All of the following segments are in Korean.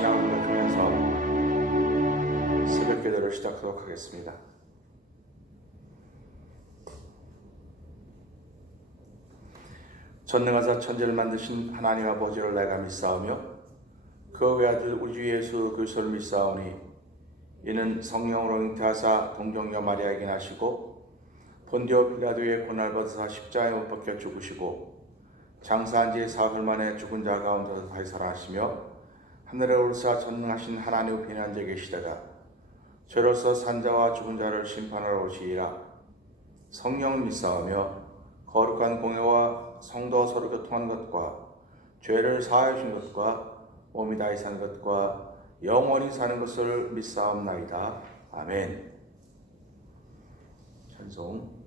신앙을 통해서 새벽 기도를 시작하도록 하겠습니다. 전능하사 천지를 만드신 하나님 아버지를 내가 믿사오며 그 외아들 우리 주 예수 그리스도를 믿사오니 이는 성령으로 잉태하사 동정녀 마리아에게 나시고 본디오 빌라도의 고난을 받으사 십자가에 못 박혀 죽으시고 장사한 지 사흘 만에 죽은 자 가운데서 다시 살아나시며 하늘에 올사 전능하신 하나님 우편에 앉아 계시다가 죄로서 산자와 죽은 자를 심판하러 오시리라. 성령을 믿사오며 거룩한 공회와 성도 서로 교통한 것과 죄를 사하여 주신 것과 몸이 다시 사는 것과 영원히 사는 것을 믿사옵나이다. 아멘. 찬송.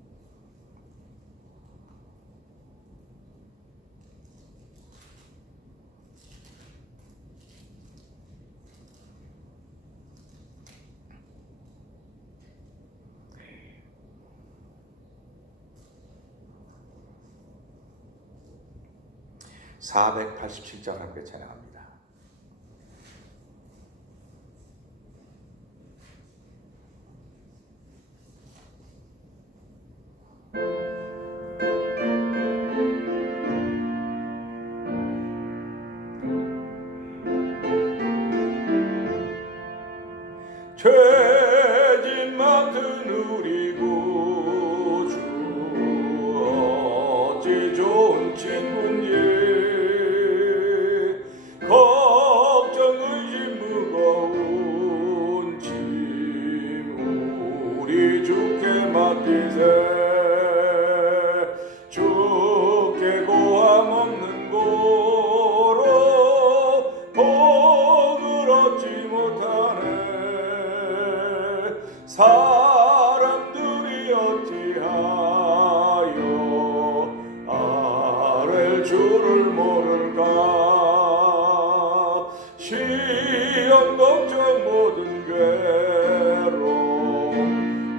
(487장) 함께 찬양합니다. 죄진 맡은 우리 구주 어찌 좋은 친구인지 걱정 의심 무거운 짐 우리 주께 맡기세. 주께 고함 없는 고로 복을 얻지 못하네. 사람들이 어찌하여 아랠 줄을 모를까. 시험 걱정 모든 괴로움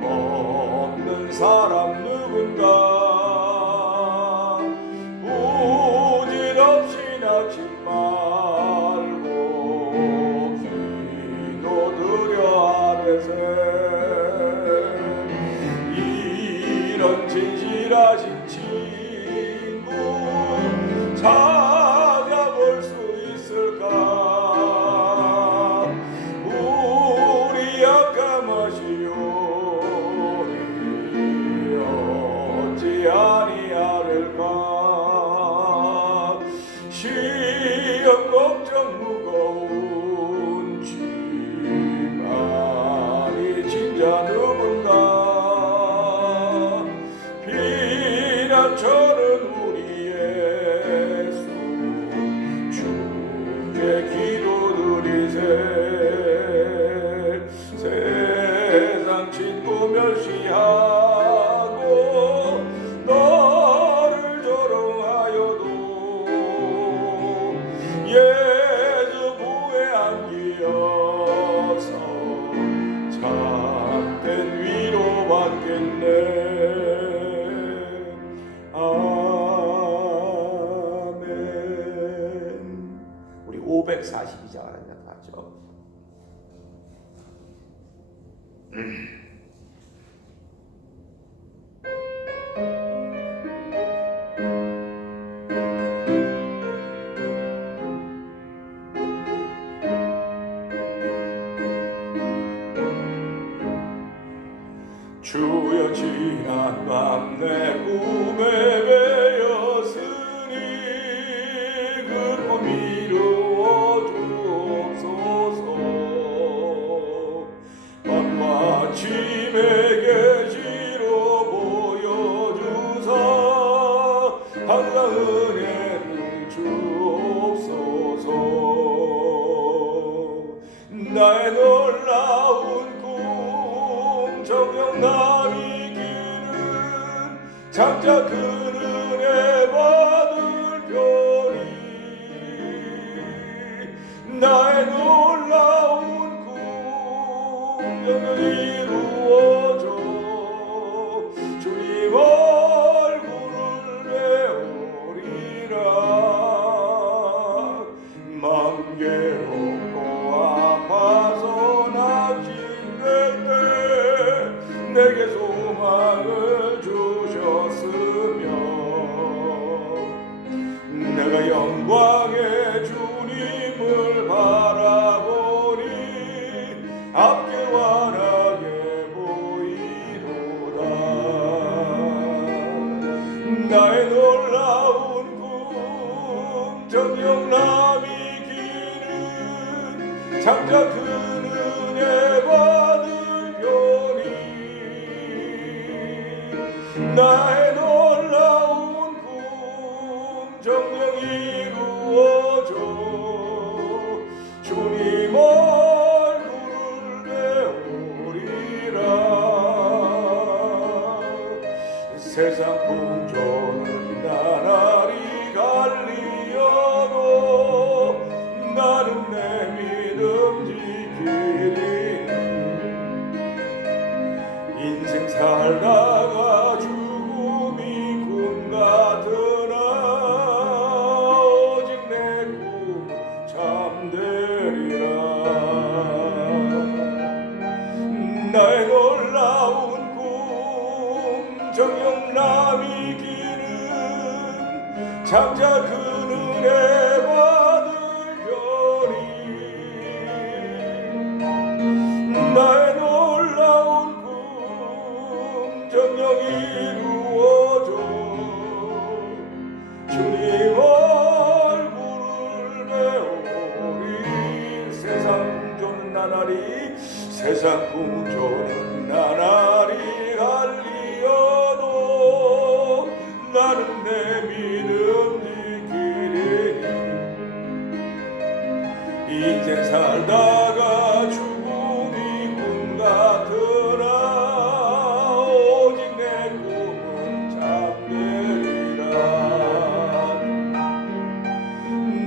없는 사람 누군가. 부질없이 낙심 말고 기도드려 아뢰세. 이런 진실하신 친구 찾아볼 수 있을까. 우리 약함하시오니 어찌 아니하릴까. 시험 걱정 무거운 짐 아니 진짜 누군가. 비난처는 우리 예수 주께 기도드리세. 세상 친구 멸시하고 너를 조롱하여도 예수 부에 안기어서 참된 위로 받겠네. 아멘. 우리 542장을 하죠. 주여 지난 밤 내 꿈에 베었으니 그 꿈 이루어 주옵소서. 밤과 아침에 계시로 보여주사 항상 은혜를 주옵소서. 나의 놀라운 정녕 남이 기는 장차 그 은혜 받을 편이 나의 놀라운 꿈을 이루어줘. 주님 얼굴을 배우리라. 맘 괴롭고 장차 그 은혜 받을 별이 나의 놀라운 꿈 정녕 이루어져 주님 얼굴을 배우리라. 세상 풍조는 나날이 갈리어도 나는 내 믿음 지키리. 인생 살다가 죽음이 꿈 같으나 오직 내 꿈 잠되리라. 나의 놀라운 꿈 정녕 남이 기는 장차 그 은혜 받을 별이 나의 놀라운 꿈 정녕 이루어져 주님 얼굴을 배우리. 세상 풍조는 나날이 세상 풍조는 나날이 갈리어도 나는 내 믿음 지키리. 인생 살다가 죽음이 꿈 같으나 오직 내 꿈은 잠되리라.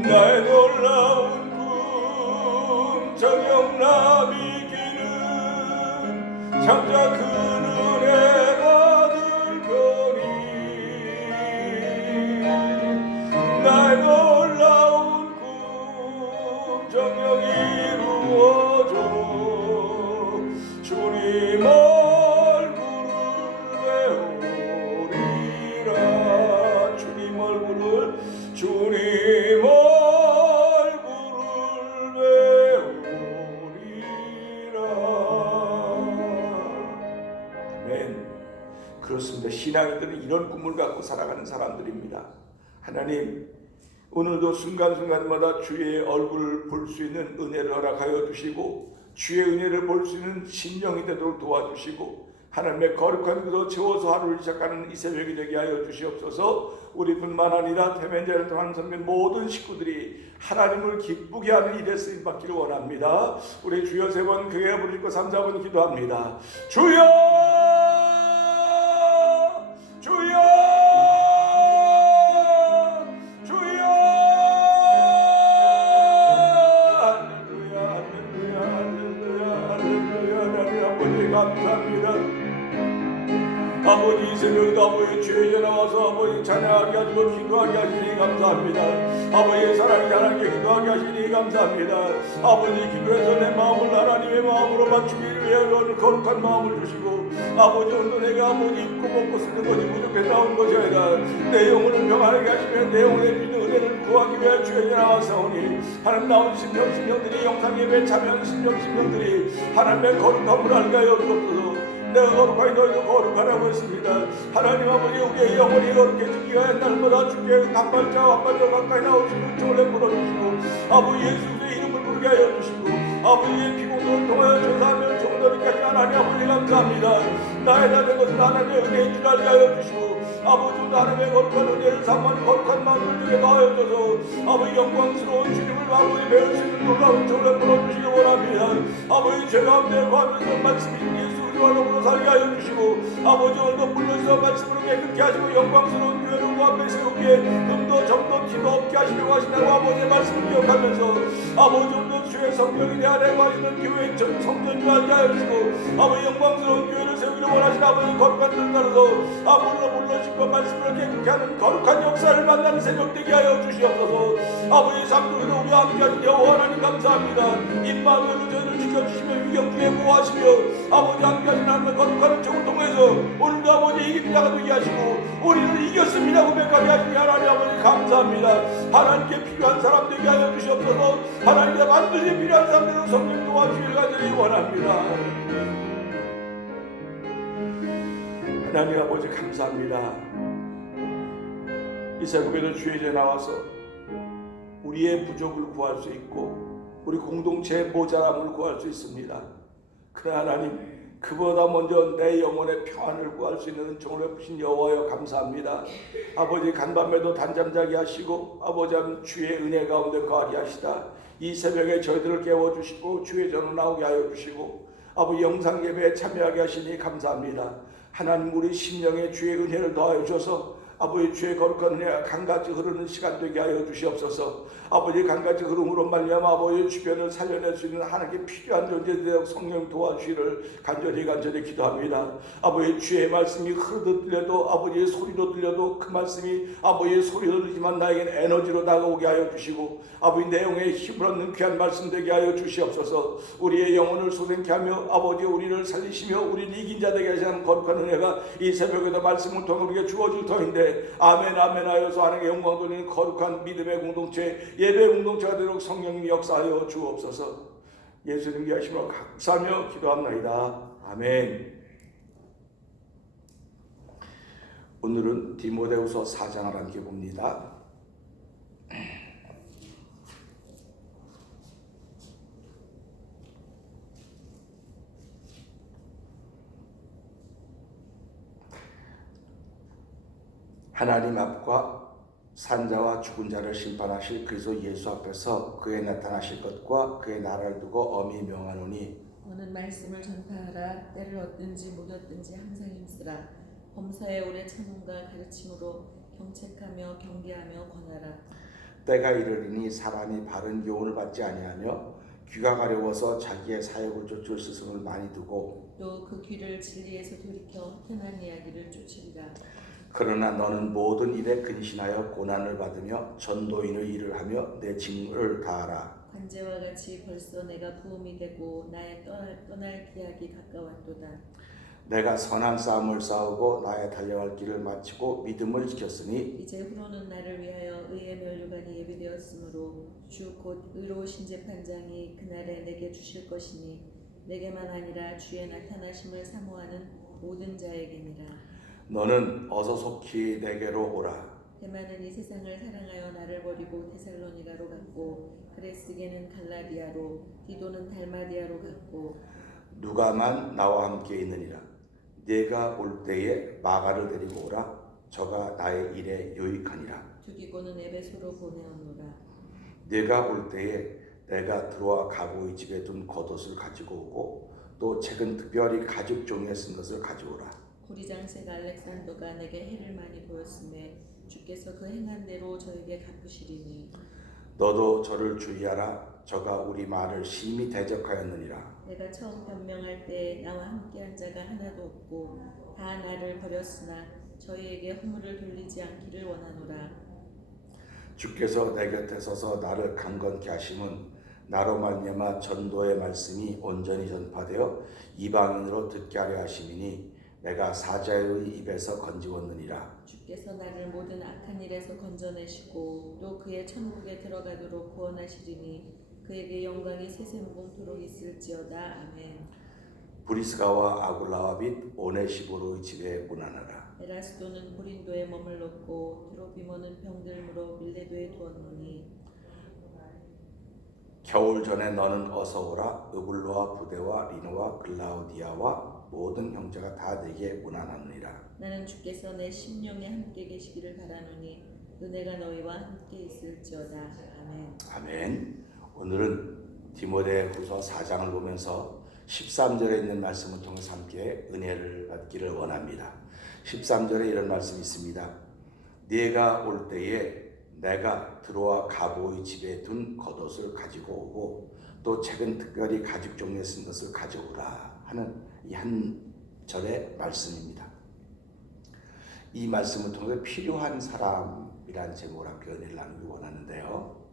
나의 놀라운 꿈 정녕 남이 기는 장차 그 은혜 받을 별이 나의 놀라운 꿈 정녕 이루어져 주님 얼굴을 배우리라. 주님 얼굴을 배우리라. 아멘. 그렇습니다. 신앙인들은 이런 꿈을 갖고 살아가는 사람들입니다. 하나님, 오늘도 순간순간마다 주의 얼굴을 볼 수 있는 은혜를 허락하여 주시고 주의 은혜를 볼 수 있는 심령이 되도록 도와주시고 하나님의 거룩한 그로 채워서 하루를 시작하는 이 새벽이 되게 하여 주시옵소서. 우리뿐만 아니라 태면제를 통한 섬긴 모든 식구들이 하나님을 기쁘게 하는 일에 쓰임받기를 원합니다. 우리 주여 세 번 크게 부르짖고 3, 4번 기도합니다. 주여 주여 주여. 할렐루야 할렐루야 할렐루야 할렐루야. 하나님 아버지 감사합니다. 아버지 이 새벽에도 아버지 주의 나와서 아버지 찬양하게 하시고 기도하게 하시니 감사합니다. 아버지의 사랑이 하나님께 기도하게 하시니 감사합니다. 아버지 기도해서 내 마음을 하나님의 마음으로 맞추기를 위해 오늘 거룩한 마음을 주시고 아버지 오늘 내가 아버지 입고 먹고 쓰는 것이 부족해 나온 것이 아니라 내 영혼을 평안하게 하시며 내 영혼의 믿는 은혜를 구하기 위해 주의 나와서오니 하나님 나온 심령들이 영상 예배에 참여하는 심령들이 하나님의 거룩함을 알게 하여 주옵소서. 내가 거룩하니 너희도 거룩하라고 했습니다. 하나님 아버지 우리의 영혼이 거룩해지기 위해 날마다 주께 한 발자 한 발자 가까이 나오시는 저를 불어주시고 아버지 예수의 이름을 부르게 하여 주시고 아버지의 피공도를 통하여 조사하며 정도리까지 하나님 아버지 감사합니다. 나의 다된 것은 하나님의 은혜인 줄 알게 하여 주시고 아버지 하나님의 거룩한 은혜를 삼는 거룩한 마음을 주게 더하여 줘서 아버지 영광스러운 주님을 아버지 배울 수 있는 놀라운 저를 불어주시기 원합니다. 아버지 죄 가운데 거하면서 말씀이 예수 더불어 살게 하여 주시고 아버지 오늘도 불러서 말씀으로 깨끗게 하시고 영광스러운 교회를 그 앞에 세우기에 음도 점도 티도 없게 하시려고 하신다고 아버지의 말씀을 기억하면서 아버지 오늘도 주의 성령이 내 안에 거하시는 교회의 성전을 알게 하여 주시고 아버지 영광스러운 교회를 세우기를 원하시는 아버지 거룩한 뜻 따라서 아버지로 불러주시고 말씀으로 깨끗게 하는 거룩한 역사를 만나는 새벽 되게 하여 주시옵소서. 아버지 삶속에서 우리 함께 하신 여호와 하나님 감사합니다. 입마음으로 저희를 지켜주시며 위경중에 보호하시며 아버지 함께 하신 하나님의 거룩한 정을 통해서 오늘도 아버지 이기는 자가 되게 하시고 우리를 이겼습니다 고백하게 하시니 하나님 아버지 감사합니다. 하나님께 필요한 사람 되게 하여 주시옵소서. 하나님께 반드시 필요한 사람들을 성령 도와주시길 간절히 원합니다. 하나님 아버지 감사합니다. 이 새벽에도 주의 제 나와서 우리의 부족을 구할 수 있고 우리 공동체의 모자람을 구할 수 있습니다. 그러나 하나님, 그보다 먼저 내 영혼의 평안을 구할 수 있는 은총을 베푸신 여호와여 감사합니다. 아버지, 간밤에도 단잠 자게 하시고 아버지 주의 은혜 가운데 거하게 하시다. 이 새벽에 저희들을 깨워주시고 주의 전으로 나오게 하여 주시고 아버지 영상 예배에 참여하게 하시니 감사합니다. 하나님, 우리 심령에 주의 은혜를 더하여 주셔서 아버지 주의 거룩한 은혜가 강같이 흐르는 시간 되게 하여 주시옵소서. 아버지, 강같이 흐름으로 말미암아 아버지 주변을 살려낼 수 있는 하나님께 필요한 존재되어 성령 도와주시를 간절히 기도합니다. 아버지, 주의 말씀이 흐르듯 들려도 아버지의 소리로 들려도 그 말씀이 아버지의 소리로 들리지만 나에겐 에너지로 다가오게 하여 주시고 아버지 내용에 힘을 얻는 귀한 말씀 되게 하여 주시옵소서. 우리의 영혼을 소생케 하며 아버지 우리를 살리시며 우리를 이긴 자 되게 하시는 거룩한 은혜가 이 새벽에도 말씀을 통해 우리에게 주어질 터인데 아멘 하여서 하나님께 영광 돌리는 거룩한 믿음의 공동체, 예배 공동체가 되도록 성령님이 역사하여 주옵소서. 예수님 귀하심으로 감사하며 기도합나이다. 아멘. 오늘은 디모데후서 4장을 함께 봅니다. 하나님 앞과 산자와 죽은 자를 심판하실 그리스도 예수 앞에서 그의 나타나실 것과 그의 나라를 두고 엄히 명하노니 너는 말씀을 전파하라. 때를 얻든지 못 얻든지 항상 힘쓰라. 범사에 오래 참음과 가르침으로 경책하며 경계하며 권하라. 때가 이르리니 사람이 바른 교훈을 받지 아니하며 귀가 가려워서 자기의 사역을 쫓을 스승을 많이 두고 또 그 귀를 진리에서 돌이켜 편한 이야기를 쫓으리라. 그러나 너는 모든 일에 근신하여 고난을 받으며 전도인의 일을 하며 내 직무를 다하라. 관제와 같이 벌써 내가 부음이 되고 나의 떠날 기약이 가까웠도다. 내가 선한 싸움을 싸우고 나의 달려갈 길을 마치고 믿음을 지켰으니 이제 후로는 나를 위하여 의의 면류관이 예비되었으므로 주 곧 의로우신 재판장이 그날에 내게 주실 것이니 내게만 아니라 주의 나타나심을 사모하는 모든 자에게니라. 너는 어서 속히 내게로 오라. 대만은 이 세상을 사랑하여 나를 버리고 데살로니가로 갔고 그레스게는 갈라디아로 디도는 달마디아로 갔고 누가만 나와 함께 있느니라. 네가 올 때에 마가를 데리고 오라. 저가 나의 일에 유익하니라. 두기고는 에베소로 보내었노라. 네가 올 때에 내가 들어와 가보의 집에 둔 겉옷을 가지고 오고 또 최근 특별히 가죽 종이에 쓴 것을 가져오라. 구리장색 알렉산더가 내게 해를 많이 보였음에 주께서 그 행한 대로 저에게 갚으시리니 너도 저를 주의하라. 저가 우리 말을 심히 대적하였느니라. 내가 처음 변명할 때 나와 함께한 자가 하나도 없고 다 나를 버렸으나 저희에게 허물을 돌리지 않기를 원하노라. 주께서 내 곁에 서서 나를 강건케 하심은 나로 말미암아 전도의 말씀이 온전히 전파되어 이방인으로 듣게 하려 하심이니 내가 사자의 입에서 건지웠느니라. 주께서 나를 모든 악한 일에서 건져내시고 또 그의 천국에 들어가도록 구원하시리니 그에게 영광이 세세무궁토록 있을지어다. 아멘. 브리스가와 아굴라와 및 오네시보로의 집에 문안하라. 에라스도는 고린도에 머물렀고 드로비모는 병들므로 밀레도에 두었노니 겨울 전에 너는 어서 오라. 으블로와 부데와 리노와 글라우디아와 모든 형제가 다 내게 문안하느니라. 나는 주께서 내 심령에 함께 계시기를 바라노니 은혜가 너희와 함께 있을지어다. 아멘. 아멘. 오늘은 디모데후서 4장을 보면서 13절에 있는 말씀을 통해서 함께 은혜를 받기를 원합니다. 13절에 이런 말씀이 있습니다. 네가 올 때에 내가 들어와 가보의 집에 둔 겉옷을 가지고 오고 또 최근 특별히 가죽 종이에 쓴 것을 가져오라 하는 이 한 절의 말씀입니다. 이 말씀을 통해 필요한 사람이라는 제목으로 함께 은혜를 나누기 원하는데요.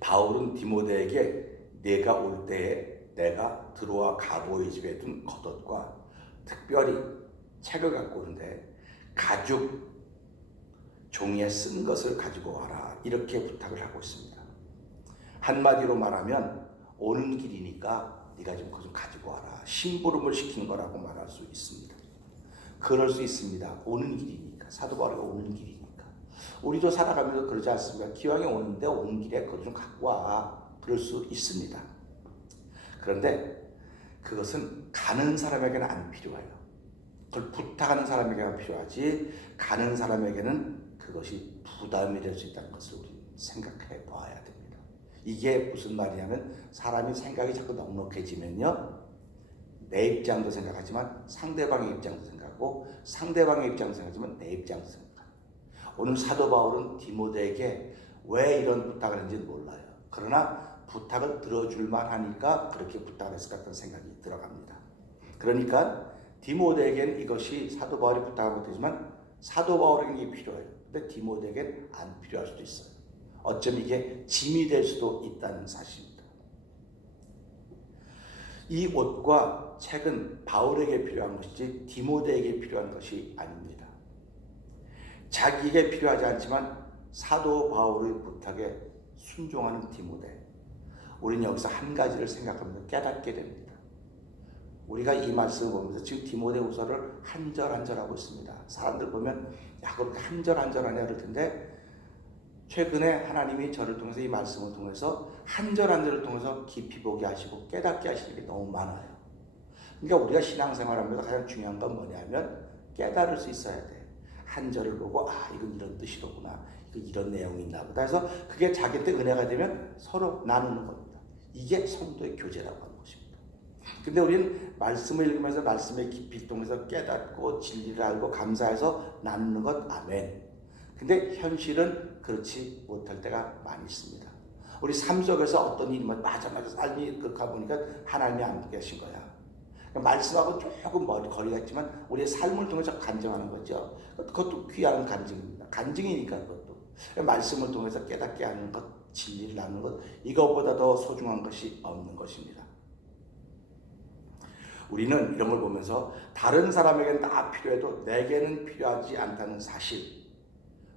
바울은 디모데에게 네가 올 때에 내가 들어와 가보의 집에 둔 겉옷과 특별히 책을 갖고 오는데 가죽 종이에 쓴 것을 가지고 와라 이렇게 부탁을 하고 있습니다. 한마디로 말하면 오는 길이니까 네가 좀 그거 좀 가지고 와라. 심부름을 시킨 거라고 말할 수 있습니다. 그럴 수 있습니다. 오는 길이니까. 사도 바울이 오는 길이니까. 우리도 살아가면서 그러지 않습니까? 기왕에 오는데 오는 길에 그거 좀 갖고 와. 그럴 수 있습니다. 그런데 그것은 가는 사람에게는 안 필요해요. 그걸 부탁하는 사람에게만 필요하지 가는 사람에게는 그것이 부담이 될 수 있다는 것을 우리 생각해 봐야 됩니다. 이게 무슨 말이냐면 사람이 생각이 자꾸 넉넉해지면요, 내 입장도 생각하지만 상대방의 입장도 생각하고 상대방의 입장도 생각하지만 내 입장도 생각해요. 오늘 사도 바울은 디모데에게 왜 이런 부탁을 했는지 몰라요. 그러나 부탁을 들어줄만 하니까 그렇게 부탁을 했을 것 같다는 생각이 들어갑니다. 그러니까 디모데에게는 이것이 사도 바울이 부탁한 것이지만 사도 바울에게는 이게 필요해요. 근데 디모데에게는 안 필요할 수도 있어요. 어쩌면 이게 짐이 될 수도 있다는 사실입니다. 이 옷과 책은 바울에게 필요한 것이지 디모데에게 필요한 것이 아닙니다. 자기에게 필요하지 않지만 사도 바울의 부탁에 순종하는 디모데, 우리는 여기서 한 가지를 생각하면서 깨닫게 됩니다. 우리가 이 말씀을 보면서 지금 디모데후서를 한 절 한 절 하고 있습니다. 사람들 보면 야, 그렇게 한 절 한 절 하냐 그럴 텐데, 최근에 하나님이 저를 통해서 이 말씀을 통해서 한 절 한 절을 통해서 깊이 보게 하시고 깨닫게 하시는 게 너무 많아요. 그러니까 우리가 신앙생활하면서 가장 중요한 건 뭐냐면 깨달을 수 있어야 돼. 한 절을 보고 이건 이런 뜻이로구나, 이건 이런 내용이 있나 보다 해서 그게 자기한테 은혜가 되면 서로 나누는 겁니다. 이게 성도의 교제라고 하는 것입니다. 근데 우리는 말씀을 읽으면서 말씀의 깊이를 통해서 깨닫고 진리를 알고 감사해서 나누는 것, 아멘. 근데 현실은 그렇지 못할 때가 많이 있습니다. 우리 삶 속에서 어떤 일이 맞아 삶이 가보니까 하나님이 안 계신 거야. 말씀하고 조금 거리가 있지만 우리의 삶을 통해서 간증하는 거죠. 그것도 귀한 간증입니다. 간증이니까 그것도. 말씀을 통해서 깨닫게 하는 것, 진리를 나누는 것, 이것보다 더 소중한 것이 없는 것입니다. 우리는 이런 걸 보면서 다른 사람에게는 다 필요해도 내게는 필요하지 않다는 사실,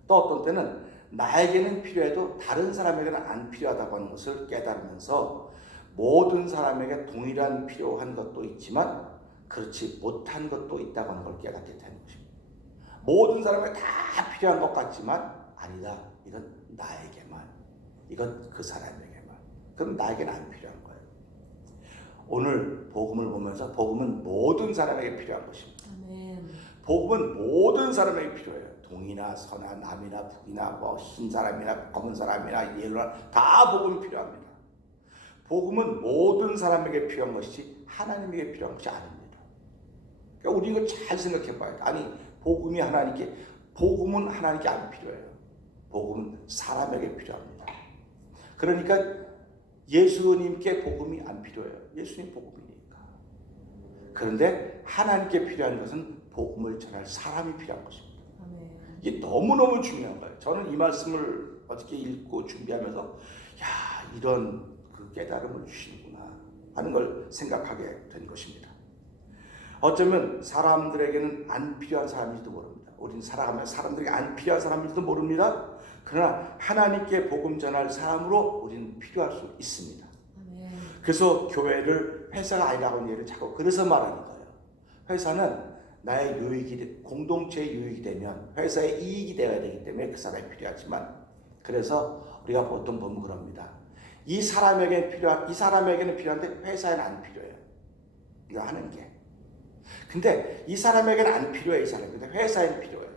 또 어떤 때는 나에게는 필요해도 다른 사람에게는 안 필요하다고 하는 것을 깨달으면서 모든 사람에게 동일한 필요한 것도 있지만 그렇지 못한 것도 있다고 하는 걸 깨닫게 되는 것입니다. 모든 사람에게 다 필요한 것 같지만 아니다, 이건 나에게만, 이건 그 사람에게만, 그럼 나에게는 안 필요한 거예요. 오늘 복음을 보면서 복음은 모든 사람에게 필요한 것입니다. 아멘. 복음은 모든 사람에게 필요해요. 동이나 서나 남이나 북이나 흰 사람이나 검은 사람이나 옐로나 다 복음이 필요합니다. 복음은 모든 사람에게 필요한 것이지 하나님에게 필요한 것이 아닙니다. 그러니까 우리 이거 잘 생각해 봐야 돼. 아니, 복음은 하나님께 안 필요해요. 복음은 사람에게 필요합니다. 그러니까 예수님께 복음이 안 필요해요. 예수님 복음이니까. 그런데 하나님께 필요한 것은 복음을 전할 사람이 필요한 것입니다. 아멘. 이게 너무너무 중요한 거예요. 저는 이 말씀을 어저께 읽고 준비하면서 이런 그 깨달음을 주시는구나 하는 걸 생각하게 된 것입니다. 어쩌면 사람들에게는 안 필요한 사람일지도 모릅니다. 우리는 살아가면서 사람들에게 안 필요한 사람일지도 모릅니다. 그러나 하나님께 복음 전할 사람으로 우리는 필요할 수 있습니다. 아멘. 그래서 교회를 회사가 아니라고 하는 얘기를 자꾸 그래서 말하는 거예요. 회사는 나의 유익이, 공동체의 유익이 되면 회사의 이익이 되어야 되기 때문에 그 사람이 필요하지만, 그래서 우리가 보통 보면 그럽니다. 이 사람에게는 필요한데 회사에는 안 필요해요. 이거 하는 게. 근데 이 사람에게는 안 필요해, 이 사람. 근데 회사에는 필요해요.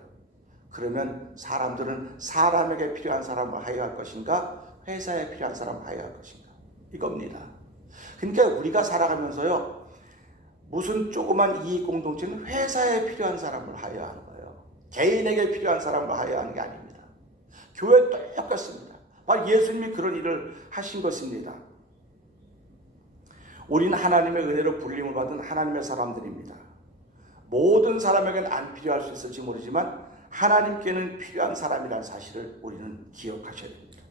그러면 사람들은 사람에게 필요한 사람을 하여할 것인가, 회사에 필요한 사람을 하여할 것인가, 이겁니다. 그러니까 우리가 살아가면서요, 무슨 조그만 이익 공동체는 회사에 필요한 사람을 하여하는 거예요. 개인에게 필요한 사람을 하여하는 게 아닙니다. 교회 똑같습니다. 바로 예수님이 그런 일을 하신 것입니다. 우리는 하나님의 은혜로 불림을 받은 하나님의 사람들입니다. 모든 사람에게는 안 필요할 수 있을지 모르지만 하나님께는 필요한 사람이라는 사실을 우리는 기억하셔야 됩니다.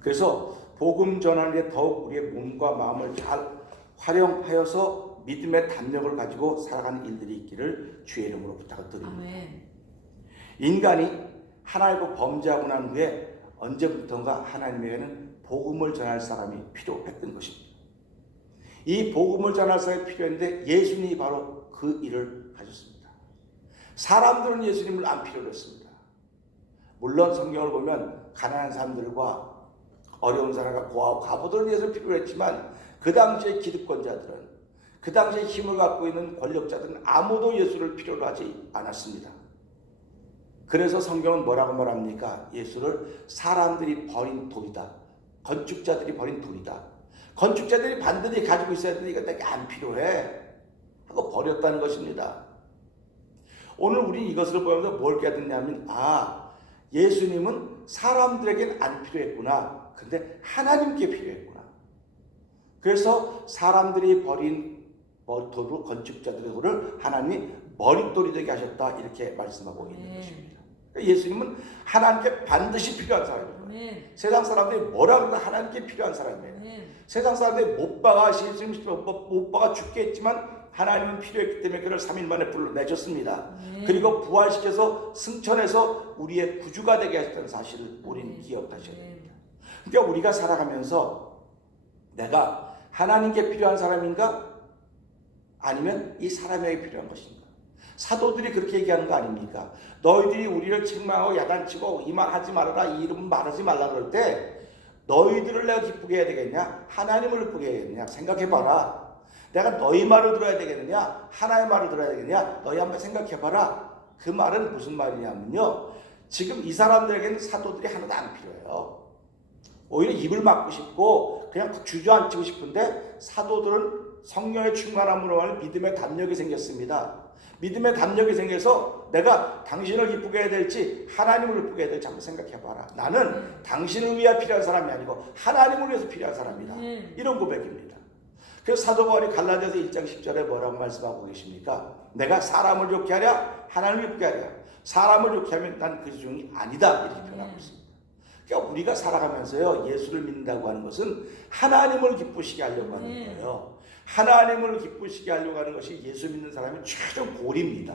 그래서 복음 전하는 데 더욱 우리의 몸과 마음을 잘 활용하여서 믿음의 담력을 가지고 살아가는 일들이 있기를 주의 이름으로 부탁을 드립니다. 아멘. 인간이 하나님과 범죄하고 난 후에 언제부턴가 하나님에게는 복음을 전할 사람이 필요했던 것입니다. 이 복음을 전할 사람이 필요했는데 예수님이 바로 그 일을 하셨습니다. 사람들은 예수님을 안 필요로 했습니다. 물론 성경을 보면 가난한 사람들과 어려운 사람과 고아와 과부들을 위해서 필요했지만 그 당시의 기득권자들은, 그 당시에 힘을 갖고 있는 권력자들은 아무도 예수를 필요로 하지 않았습니다. 그래서 성경은 뭐라고 말합니까? 예수를 사람들이 버린 돌이다. 건축자들이 버린 돌이다. 건축자들이 반드시 가지고 있어야 되는데 이거 내게 안 필요해 하고 버렸다는 것입니다. 오늘 우리는 이것을 보면서 뭘 깨닫냐면, 예수님은 사람들에겐 안 필요했구나. 근데 하나님께 필요했구나. 그래서 사람들이 버린 돌로, 건축자들의 돌을 하나님이 머릿돌이 되게 하셨다, 이렇게 말씀하고 있는 것입니다. 그러니까 예수님은 하나님께 반드시 필요한 사람입니다. 세상 사람들이 뭐라 그래도 하나님께 필요한 사람이에요. 세상 사람들이 못 박아 죽게 했지만 하나님은 필요했기 때문에 그를 3일 만에 불러내셨습니다. 그리고 부활시켜서 승천해서 우리의 구주가 되게 하셨다는 사실을 우리는 기억하셔야 됩니다. 그러니까 우리가 살아가면서 내가 하나님께 필요한 사람인가? 아니면 이 사람에게 필요한 것인가? 사도들이 그렇게 얘기하는 거 아닙니까? 너희들이 우리를 책망하고 야단치고 이 말 하지 말아라, 이 이름 말하지 말라 그럴 때 너희들을 내가 기쁘게 해야 되겠냐? 하나님을 기쁘게 해야 되겠냐? 생각해봐라. 내가 너희 말을 들어야 되겠느냐? 하나의 말을 들어야 되겠느냐? 너희 한번 생각해봐라. 그 말은 무슨 말이냐면요, 지금 이 사람들에게는 사도들이 하나도 안 필요해요. 오히려 입을 막고 싶고 그냥 주저앉히고 싶은데, 사도들은 성령의 충만함으로 하는 믿음의 담력이 생겼습니다. 믿음의 담력이 생겨서 내가 당신을 기쁘게 해야 될지 하나님을 기쁘게 해야 될지 한번 생각해봐라. 나는 당신을 위해 필요한 사람이 아니고 하나님을 위해서 필요한 사람이다. 이런 고백입니다. 그래서 사도 바울이 갈라디아서 1장 10절에 뭐라고 말씀하고 계십니까? 내가 사람을 좋게 하랴 하나님을 기쁘게 하랴, 사람을 좋게 하면 난 그 중이 아니다, 이렇게 표현하고 있습니다. 그러니까 우리가 살아가면서요, 예수를 믿는다고 하는 것은 하나님을 기쁘시게 하려고 하는 거예요. 하나님을 기쁘시게 하려고 하는 것이 예수 믿는 사람의 최종 고리입니다.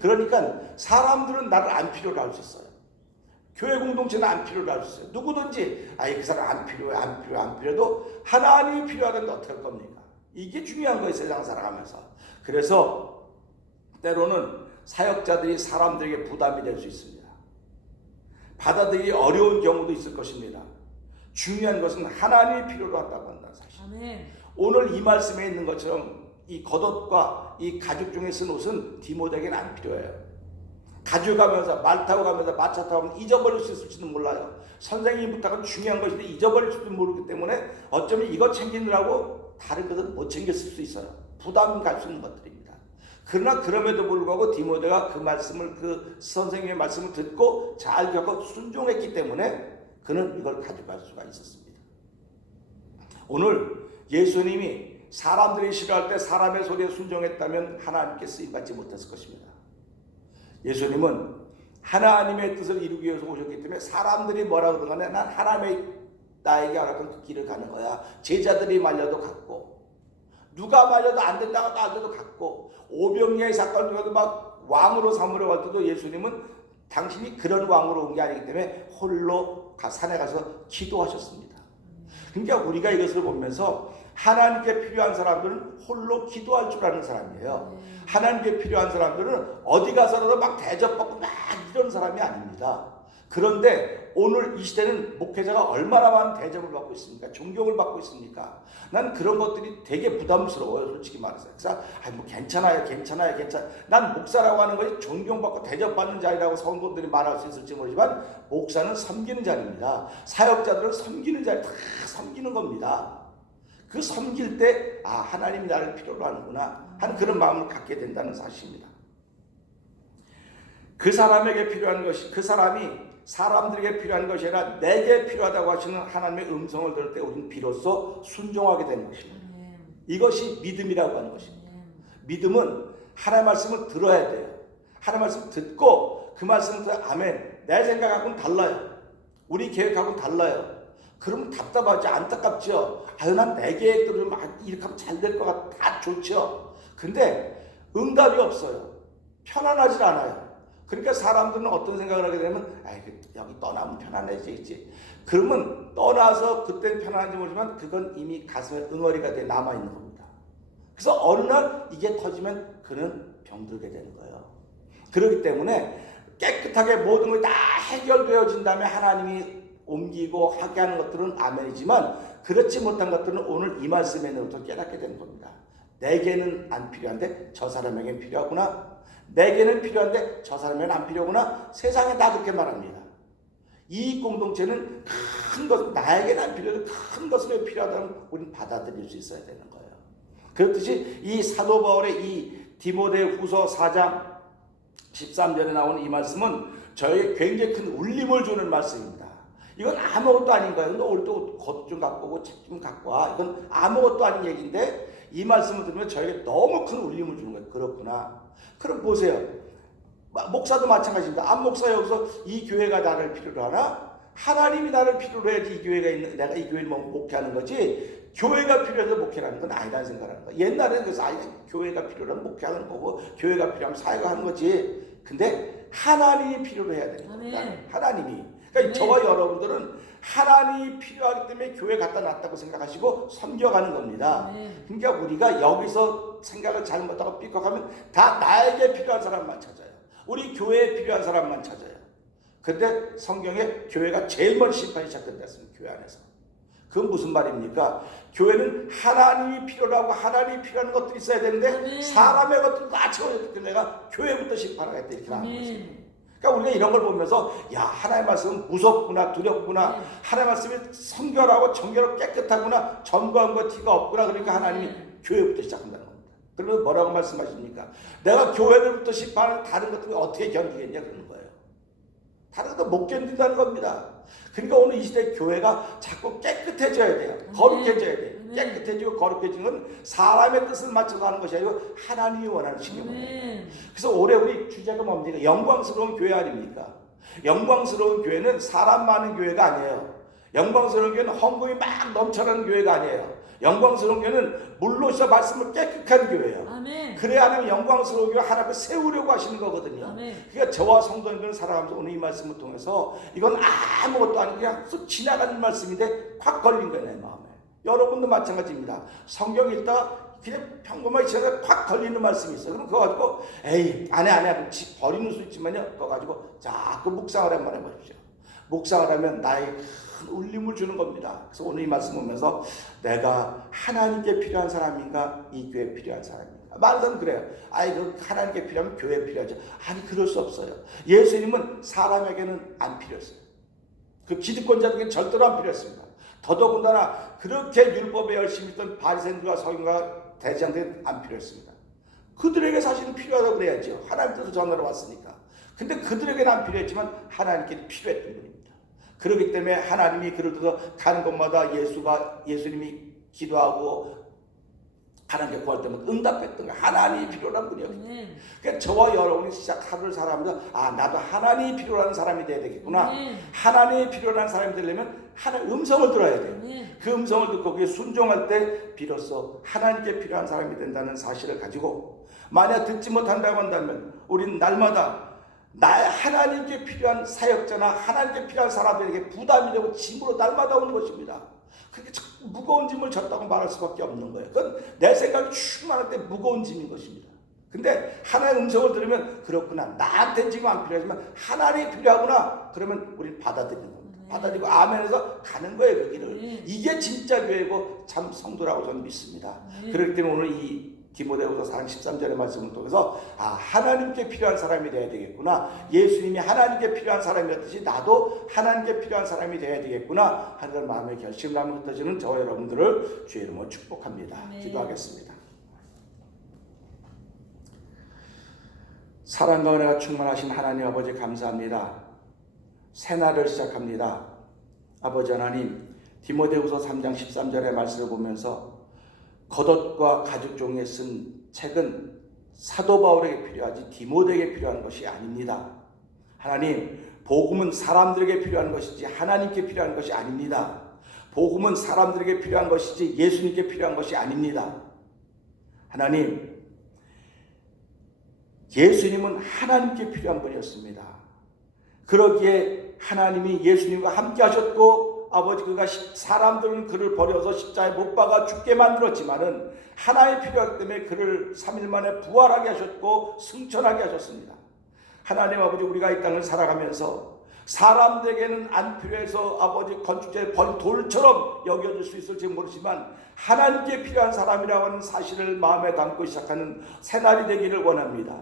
그러니까 사람들은 나를 안 필요로 할 수 있어요. 교회 공동체는 안 필요로 할 수 있어요. 누구든지 그 사람 안 필요해도 하나님이 필요하던데 어떻게 할 겁니까? 이게 중요한 거예요, 세상 살아가면서. 그래서 때로는 사역자들이 사람들에게 부담이 될 수 있습니다. 받아들이기 어려운 경우도 있을 것입니다. 중요한 것은 하나님이 필요로 한다고 한다는 사실. 오늘 이 말씀에 있는 것처럼 이 겉옷과 이 가죽 중에 쓴 옷은 디모데에게는 안 필요해요. 가져가면서 말 타고 가면서 마차 타고 가면 잊어버릴 수 있을지도 몰라요. 선생님이 부탁은 중요한 것인데 잊어버릴지도 모르기 때문에 어쩌면 이거 챙기느라고 다른 것은 못 챙겼을 수 있어요. 부담이 갈 수 있는 것들입니다. 그러나 그럼에도 불구하고 디모데가 그 말씀을, 그 선생님의 말씀을 듣고 잘 겪고 순종했기 때문에 그는 이걸 가져갈 수가 있었습니다. 오늘 예수님이 사람들이 싫어할 때 사람의 소리에 순종했다면 하나님께 쓰임받지 못했을 것입니다. 예수님은 하나님의 뜻을 이루기 위해서 오셨기 때문에 사람들이 뭐라 그러든 간에 난 하나님의 나에게 알았던 그 길을 가는 거야. 제자들이 말려도 갔고, 누가 말려도 안 된다고 하더라도 갔고, 오병이어의 사건 중에도 막 왕으로 삼으려고 할 때도 예수님은 당신이 그런 왕으로 온 게 아니기 때문에 홀로 산에 가서 기도하셨습니다. 그러니까 우리가 이것을 보면서 하나님께 필요한 사람들은 홀로 기도할 줄 아는 사람이에요. 하나님께 필요한 사람들은 어디 가서라도 막 대접받고 막 이런 사람이 아닙니다. 그런데 오늘 이 시대는 목회자가 얼마나 많은 대접을 받고 있습니까? 존경을 받고 있습니까? 난 그런 것들이 되게 부담스러워요, 솔직히 말해서. 그래서 뭐 괜찮아요. 난 목사라고 하는 것이 존경받고 대접받는 자리라고 성도들이 말할 수 있을지 모르지만 목사는 섬기는 자리입니다. 사역자들은 섬기는 자리, 다 섬기는 겁니다. 그 섬길 때 하나님이 나를 필요로 하는구나 하는 그런 마음을 갖게 된다는 사실입니다. 그 사람에게 필요한 것이, 그 사람이 사람들에게 필요한 것이 아니라 내게 필요하다고 하시는 하나님의 음성을 들을 때 우리는 비로소 순종하게 되는 것입니다. 이것이 믿음이라고 하는 것입니다. 믿음은 하나님의 말씀을 들어야 돼요. 하나님의 말씀을 듣고 그 말씀을 듣고 아멘, 내 생각하고는 달라요. 우리 계획하고는 달라요. 그러면 답답하지, 안타깝죠. 난 내 계획대로 이렇게 하면 잘 될 것 같아. 다 좋죠. 근데 응답이 없어요. 편안하지 않아요. 그러니까 사람들은 어떤 생각을 하게 되면 여기 떠나면 편안해지겠지. 그러면 떠나서 그때는 편안한지 모르지만 그건 이미 가슴에 응어리가 돼 남아있는 겁니다. 그래서 어느 날 이게 터지면 그는 병들게 되는 거예요. 그렇기 때문에 깨끗하게 모든 것이 다 해결되어진 다음에 하나님이 옮기고 하게 하는 것들은 아멘이지만 그렇지 못한 것들은 오늘 이 말씀에 넣어서 깨닫게 되는 겁니다. 내게는 안 필요한데 저 사람에게는 필요하구나. 내게는 필요한데 저 사람에게는 안 필요하구나. 세상에 다 그렇게 말합니다. 이 공동체는 큰 것, 나에게는 안 필요해도 큰 것을 필요하다면 우리는 받아들일 수 있어야 되는 거예요. 그렇듯이 이 사도 바울의 이 디모데후서 4장 13절에 나오는 이 말씀은 저에게 굉장히 큰 울림을 주는 말씀입니다. 이건 아무것도 아닌 거예요. 너 오늘 또 겉 좀 갖고 오고 책 좀 갖고 와. 이건 아무것도 아닌 얘기인데 이 말씀을 들으면 저에게 너무 큰 울림을 주는 거예요. 그렇구나. 그럼 보세요. 목사도 마찬가지입니다. 안 목사 여기서 이 교회가 나를 필요로 하나? 하나님이 나를 필요로 해야지 이 교회가 있는, 내가 이 교회를 목회하는 거지 교회가 필요해서 목회하는 건 아니라는 생각을 하는 거예요. 옛날에는 그래서 교회가 필요하면 목회하는 거고 교회가 필요하면 사회가 하는 거지. 근데 하나님이 필요로 해야 되는 겁니다. 하나님이. 그러니까 저와 여러분들은 하나님이 필요하기 때문에 교회 갖다 놨다고 생각하시고 섬겨가는 겁니다. 그러니까 우리가 여기서 생각을 잘못하고 삐걱하면 다 나에게 필요한 사람만 찾아요. 우리 교회에 필요한 사람만 찾아요. 그런데 성경에 교회가 제일 먼저 심판이 시작된다습니다. 교회 안에서. 그건 무슨 말입니까? 교회는 하나님이 필요하고 하나님이 필요한 것들이 있어야 되는데 사람의 것들도 다 채워졌기 때문에 내가 교회부터 심판하겠다 이렇게 나오는 것입니다. 그러니까 우리가 이런 걸 보면서 야 하나님의 말씀은 무섭구나 두렵구나 하나님의 말씀이 성결하고 정결하고 깨끗하구나 점검과 티가 없구나 그러니까 하나님이 교회부터 시작한다는 겁니다. 그러면 뭐라고 말씀하십니까? 내가 교회들부터 심판하는 다른 것들을 어떻게 견디겠냐 그러는 거예요. 다른 것도 못 견딘다는 겁니다. 그러니까 오늘 이 시대 교회가 자꾸 깨끗해져야 돼요. 거룩해져야 돼요. 깨끗해지고 거룩해지는 건 사람의 뜻을 맞춰서 하는 것이 아니고 하나님이 원하는 식입니다. 그래서 올해 우리 주제가 뭡니까? 영광스러운 교회 아닙니까? 영광스러운 교회는 사람 많은 교회가 아니에요. 영광스러운 교회는 헌금이 막 넘쳐나는 교회가 아니에요. 영광스러운 교회는 물로서 말씀을 깨끗한 교회예요. 아멘. 그래야 하나님 영광스러운 교회 하나님을 세우려고 하시는 거거든요. 아멘. 그러니까 저와 성도님들은 살아가면서 오늘 이 말씀을 통해서 이건 아무것도 아니고 그냥 쑥 지나가는 말씀인데 확 걸린 거예요. 내 마음에. 여러분도 마찬가지입니다. 성경 읽다가 그냥 평범하게 지나가 확 걸리는 말씀이 있어요. 그럼 그거 가지고 에이 안 해 버리는 수 있지만요. 그거 가지고 자꾸 묵상을 한번 해보십시오. 묵상을 하면 나의 큰 울림을 주는 겁니다. 그래서 오늘 이 말씀 보면서 내가 하나님께 필요한 사람인가 이 교회에 필요한 사람인가 많은 사람은 그래요. 그 하나님께 필요하면 교회에 필요하죠. 아니 그럴 수 없어요. 예수님은 사람에게는 안 필요했어요. 그 기득권자들에게는 절대로 안 필요했습니다. 더더군다나 그렇게 율법에 열심히 있던 바리새인들과 서기관과 대제사장들은 안 필요했습니다. 그들에게 사실은 필요하다고 그래야죠. 하나님 뜻을 전하러 왔으니까. 근데 그들에게는 안 필요했지만 하나님께 필요했던 분입니다. 그렇기 때문에 하나님이 그를 들어서 가는 곳마다 예수님이 기도하고 하나님께 구할 때마다 응답했던 거예요. 하나님이 필요한 분이었거든요. 그러니까 저와 여러분이 시작 하루를 살아가면서 나도 하나님이 필요한 사람이 돼야 되겠구나. 하나님이 필요한 사람이 되려면 하나님의 음성을 들어야 돼요. 그 음성을 듣고 그게 순종할 때 비로소 하나님께 필요한 사람이 된다는 사실을 가지고 만약 듣지 못한다고 한다면 우리는 날마다 나의 하나님께 필요한 사역자나 하나님께 필요한 사람들에게 부담이 되고 짐으로 날마다 오는 것입니다. 그렇게 무거운 짐을 졌다고 말할 수밖에 없는 거예요. 그건 내 생각이 충만할 때 무거운 짐인 것입니다. 근데 하나님의 음성을 들으면 그렇구나. 나한테는 지금 안 필요하지만 하나님이 필요하구나. 그러면 우리는 받아들이는 겁니다. 받아들이고 아멘해서 가는 거예요. 그 길을. 이게 진짜 교회고 참 성도라고 저는 믿습니다. 그렇기 때문에 오늘 이 디모데후서 4장 13절의 말씀을 통해서 하나님께 필요한 사람이 되어야 되겠구나. 예수님이 하나님께 필요한 사람이었듯이 나도 하나님께 필요한 사람이 되어야 되겠구나 하는 마음의 결심을 하며 흩어지는 저와 여러분들을 주의 이름으로 축복합니다. 기도하겠습니다. 사랑과 은혜가 충만하신 하나님 아버지 감사합니다. 새날을 시작합니다. 아버지 하나님 디모데후서 3장 13절의 말씀을 보면서 겉옷과 가죽 종이에 쓴 책은 사도 바울에게 필요하지 디모데에게 필요한 것이 아닙니다. 하나님, 복음은 사람들에게 필요한 것이지 하나님께 필요한 것이 아닙니다. 복음은 사람들에게 필요한 것이지 예수님께 필요한 것이 아닙니다. 하나님, 예수님은 하나님께 필요한 분이었습니다. 그러기에 하나님이 예수님과 함께 하셨고 아버지 그가 사람들은 그를 버려서 십자가에 못 박아 죽게 만들었지만은 하나님이 필요하기 때문에 그를 3일 만에 부활하게 하셨고 승천하게 하셨습니다. 하나님 아버지 우리가 이 땅을 살아가면서 사람들에게는 안 필요해서 아버지 건축자의 버린 돌처럼 여겨질 수 있을지 모르지만 하나님께 필요한 사람이라고 하는 사실을 마음에 담고 시작하는 새날이 되기를 원합니다.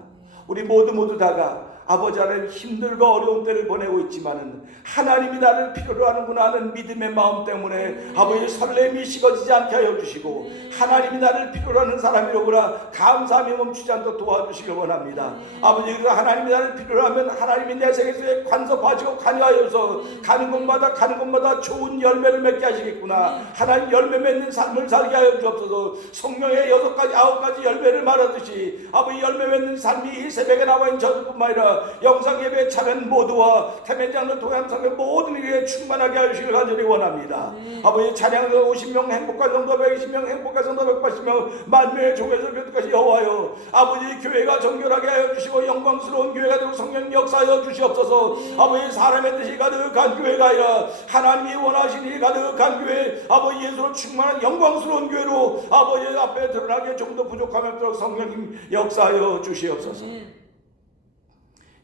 우리 모두 다가 아버지 하나님 힘들고 어려운 때를 보내고 있지만은 하나님이 나를 필요로 하는구나 하는 믿음의 마음 때문에 아버지 설렘이 식어지지 않게 하여 주시고 하나님이 나를 필요로 하는 사람이로구나 감사함이 멈추지 않도록 도와주시길 원합니다. 아버지 그래서 하나님이 나를 필요로 하면 하나님이 내 생에서 간섭하시고 관여하여서 가는 곳마다 좋은 열매를 맺게 하시겠구나. 하나님 열매 맺는 삶을 살게 하여 주옵소서. 성령의 6가지 9가지 열매를 말하듯이 아버지 열매 맺는 삶이 이 새벽에 나와 있는 저뿐만 아니라 영상 예배에 참여한 모두와 태면장로 동양성의 모든 일에 충만하게 하시길 간절히 원합니다. 아버지 찬양도 50명 행복한 성도 120명 행복한 성도 180명 만명의 종에서 교도까지 여호와여 아버지 교회가 정결하게 하여 주시고 영광스러운 교회가 되고 성령 역사하여 주시옵소서. 아버지 사람의 뜻이 가득한 교회가 아니라 하나님이 원하시는 일이 가득한 교회 아버지 예수로 충만한 영광스러운 교회로 아버지 앞에 드러나게 좀 더 부족함이 없도록 성령님 역사하여 주시옵소서.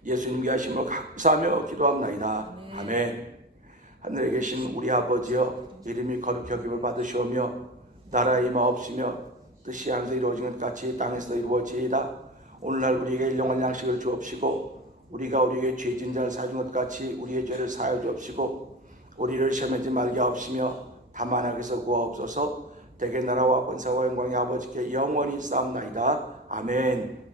예수님께 하심으로 감사하며 기도합나이다. 아멘. 하늘에 계신 우리 아버지여 이름이 거룩히 여김을 받으시오며 나라의 임하옵시며 뜻이 하늘에서 이루어진 것 같이 땅에서 이루어지이다. 오늘날 우리에게 일용할 양식을 주옵시고 우리가 우리에게 죄진 자를 사준 것 같이 우리의 죄를 사하여 주옵시고 우리를 시험하지 말게 하옵시며 다만 악에서 구하옵소서. 대개 나라와 권세와 영광이 아버지께 영원히 쌓옵나이다. 아멘.